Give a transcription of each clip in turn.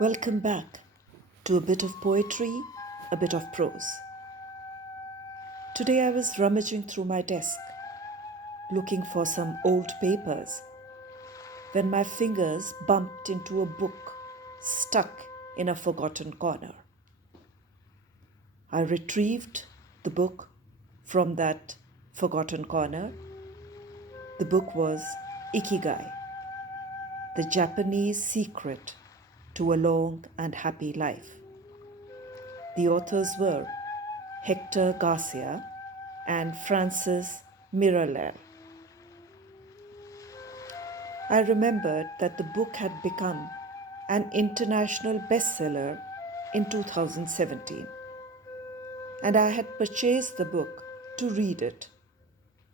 Welcome back to a bit of poetry, a bit of prose. Today I was rummaging through my desk, looking for some old papers, when my fingers bumped into a book stuck in a forgotten corner. I retrieved the book from that forgotten corner. The book was Ikigai, the Japanese secret to a long and happy life. The authors were Hector Garcia and Francis Miralel. I remembered that the book had become an international bestseller in 2017, and I had purchased the book to read it,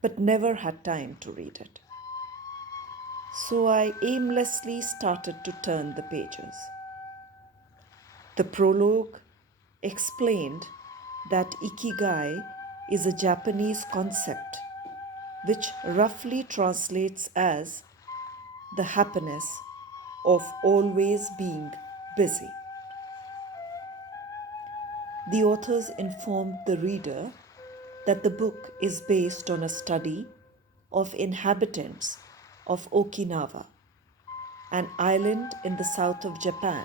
but never had time to read it. So I aimlessly started to turn the pages. The prologue explained that Ikigai is a Japanese concept which roughly translates as the happiness of always being busy. The authors informed the reader that the book is based on a study of inhabitants of Okinawa, an island in the south of Japan,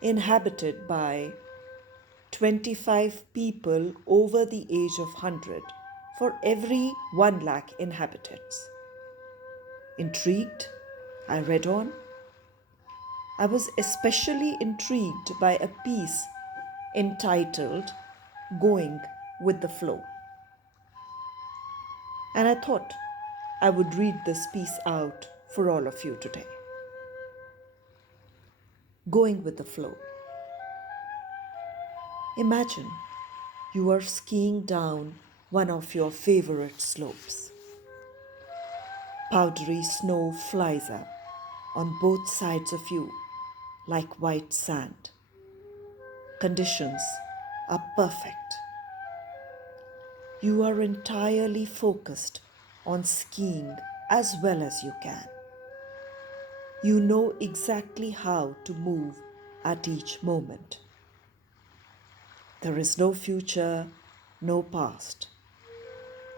inhabited by 25 people over the age of 100 for every 1 lakh inhabitants. Intrigued, I read on. I was especially intrigued by a piece entitled Going with the Flow. And I thought I would read this piece out for all of you today. Going with the flow. Imagine you are skiing down one of your favorite slopes. Powdery snow flies up on both sides of you like white sand. Conditions are perfect. You are entirely focused on skiing as well as you can. You know exactly how to move at each moment. There is no future, no past.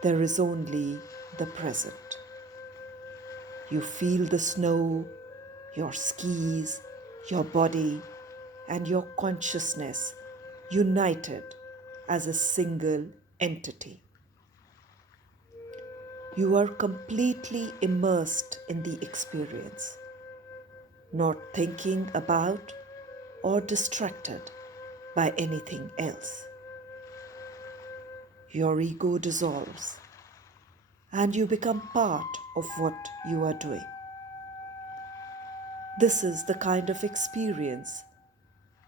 There is only the present. You feel the snow, your skis, your body, and your consciousness united as a single entity. You are completely immersed in the experience, not thinking about or distracted by anything else. Your ego dissolves and you become part of what you are doing. This is the kind of experience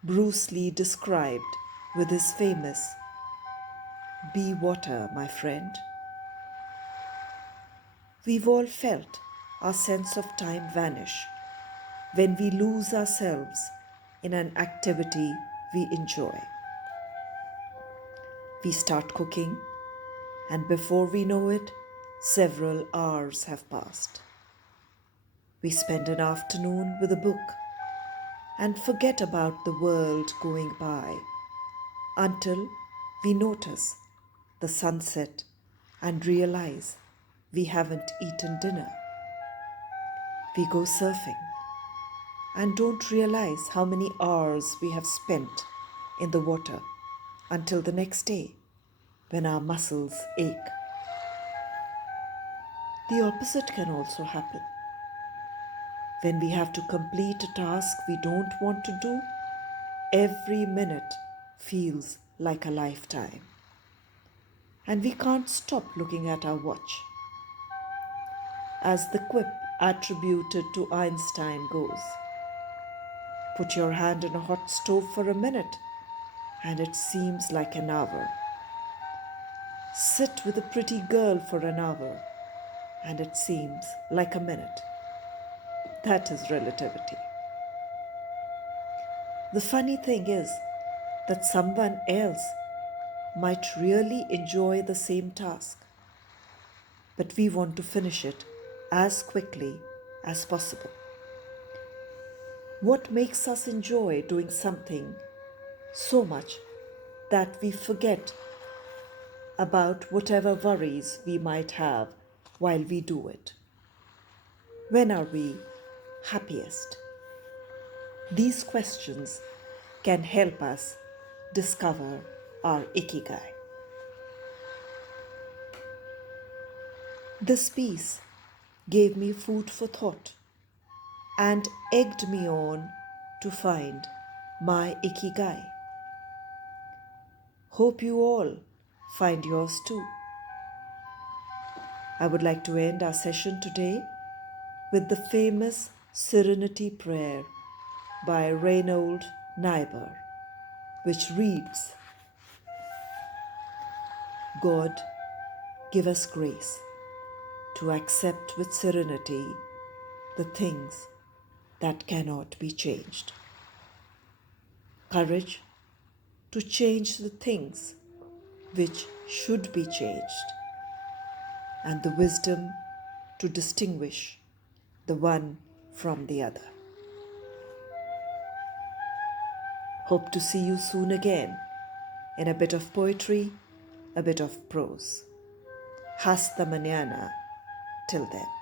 Bruce Lee described with his famous "Be water, my friend." We've all felt our sense of time vanish when we lose ourselves in an activity we enjoy. We start cooking, and before we know it, several hours have passed. We spend an afternoon with a book and forget about the world going by until we notice the sunset and realize we haven't eaten dinner. We go surfing and don't realize how many hours we have spent in the water until the next day when our muscles ache. The opposite can also happen. When we have to complete a task we don't want to do, every minute feels like a lifetime. And we can't stop looking at our watch. As the quip attributed to Einstein goes, put your hand in a hot stove for a minute and it seems like an hour. Sit with a pretty girl for an hour and it seems like a minute. That is relativity. The funny thing is that someone else might really enjoy the same task, but we want to finish it as quickly as possible. What makes us enjoy doing something so much that we forget about whatever worries we might have while we do it? When are we happiest? These questions can help us discover our Ikigai. This piece gave me food for thought and egged me on to find my Ikigai. Hope you all find yours too. I would like to end our session today with the famous Serenity Prayer by Reinhold Niebuhr, which reads, God, give us grace to accept with serenity the things that cannot be changed. Courage to change the things which should be changed, and the wisdom to distinguish the one from the other. Hope to see you soon again in a bit of poetry, a bit of prose. Hasta mañana. Till then.